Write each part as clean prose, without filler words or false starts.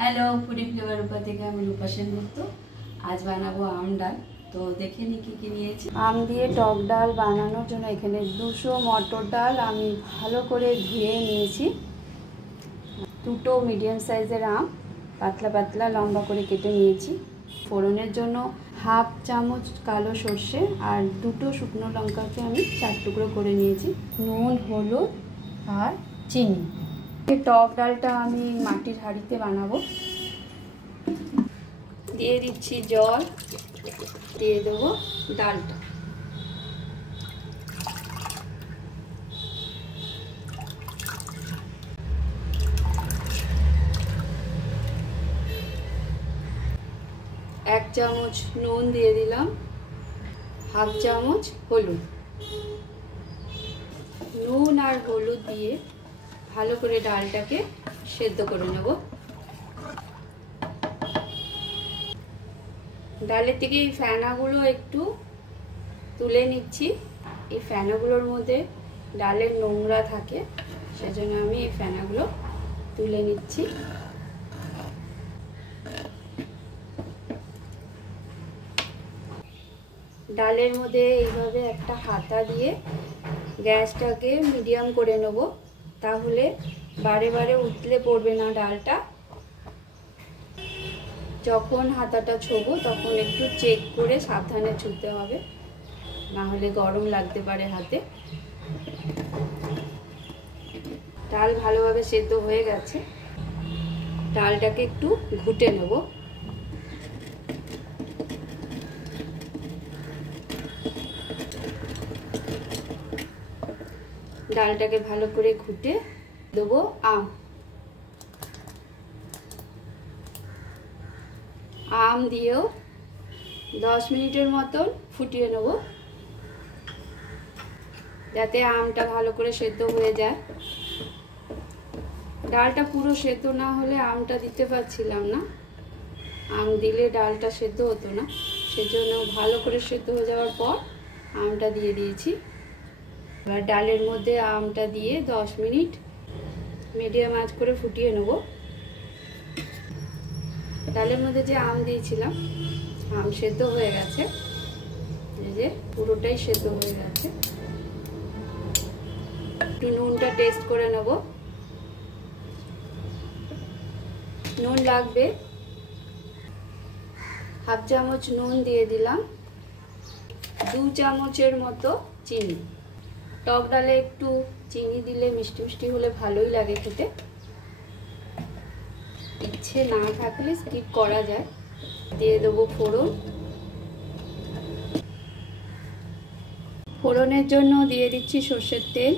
Hello foodie flavour रूपा থেকে আমি রূপা সেনগুপ্ত। আজ বানাবো আম ডাল। তো দেখে নি কি কি নিয়েছি। আম দিয়ে টক ডাল বানানোর জন্য এখানে 200 মটর ডাল আমি ভালো করে ধুয়ে নিয়েছি। দুটো মিডিয়াম সাইজের আম পাতলা পাতলা লম্বা করে কেটে নিয়েছি। ফোড়নের জন্য হাফ চামচ কালো সর্ষে আর দুটো শুকনো লঙ্কাকে আমি 4 টুকরো করে নিয়েছি। নুন, হলুদ আর চিনি। টক ডালটা আমি মাটির হাঁড়িতে বানাবো। দিয়ে দিচ্ছি জল, দিয়ে দেবো ডালটা। এক চামচ নুন দিয়ে দিলাম, হাফ চামচ হলুদ। নুন আর হলুদ দিয়ে ভালো করে ডালটাকে সেদ্ধ করে নেব। ডালের থেকে এই ফেনাগুলো একটু তুলে নিচ্ছি। এই ফেনাগুলোর মধ্যে ডালের নোংরা থাকে, সেজন্য আমি এই ফেনাগুলো তুলে নিচ্ছি। ডালের মধ্যে এইভাবে একটা হাতা দিয়ে গ্যাসটাকে মিডিয়াম করে নেব, তাহলে বারে বারে উতলে পড়বে না ডালটা। যখন হাতাটা ছোবো তখন একটু চেক করে সাবধানে ছুঁতে হবে, না হলে গরম লাগতে পারে হাতে। ডাল ভালোভাবে সেদ্ধ হয়ে গেছে। ডালটাকে একটু ঘুটে নেব। ডালটাকে ভালো করে ঘুটে দেবো আম দিয়েও 10 মিনিটের মতন ফুটিয়ে নেব, যাতে আমটা ভালো করে সেদ্ধ হয়ে যায়। ডালটা পুরো সেদ্ধ না হলে আমটা দিতে পারছিলাম না, আম দিলে ডালটা সেদ্ধ হতো না, সেজন্য ভালো করে সেদ্ধ হয়ে যাওয়ার পর আমটা দিয়ে দিয়েছি। এবার ডালের মধ্যে আমটা দিয়ে 10 মিনিট মিডিয়াম আঁচ করে ফুটিয়ে নেব। ডালের মধ্যে যে আম দিয়েছিলাম, আম সেদ্ধ হয়ে গেছে, এই যে পুরোটাই সেদ্ধ হয়ে গেছে। একটু নুনটা টেস্ট করে নেব। নুন লাগবে, হাফ চামচ নুন দিয়ে দিলাম, 2 চামচের মতো চিনি। টক ডালে একটু চিনি দিলে মিষ্টি মিষ্টি হলে ভালোই লাগে খেতে। ইচ্ছে না থাকলে স্কিপ করা যায়। দিয়ে দেবো ফোড়ন। ফোড়নের জন্য দিয়ে দিচ্ছি সর্ষের তেল।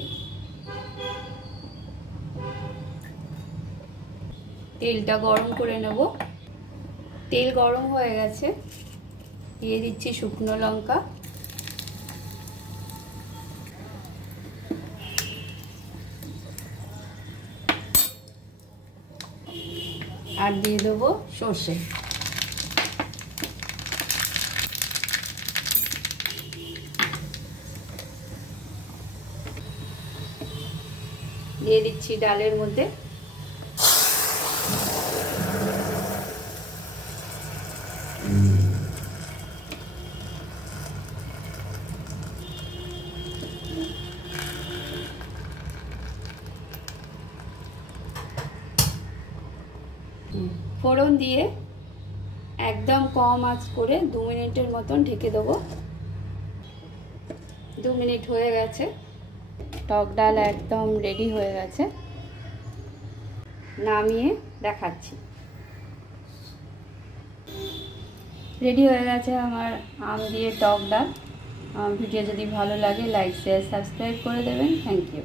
তেলটা গরম করে নেব। তেল গরম হয়ে গেছে, দিয়ে দিচ্ছি শুকনো লঙ্কা আর দিয়ে দেবো সর্ষে। দিয়ে দিচ্ছি ডালের মধ্যে। ফোড়ন দিয়ে একদম কম আঁচ করে 2 মিনিটের মতন ঢেকে দেবো। 2 মিনিট হয়ে গেছে, টক ডাল একদম রেডি হয়ে গেছে। নামিয়ে দেখাচ্ছি। রেডি হয়ে গেছে আমার আম দিয়ে টক ডাল। ভিডিও যদি ভালো লাগে লাইক শেয়ার সাবস্ক্রাইব করে দেবেন। Thank you.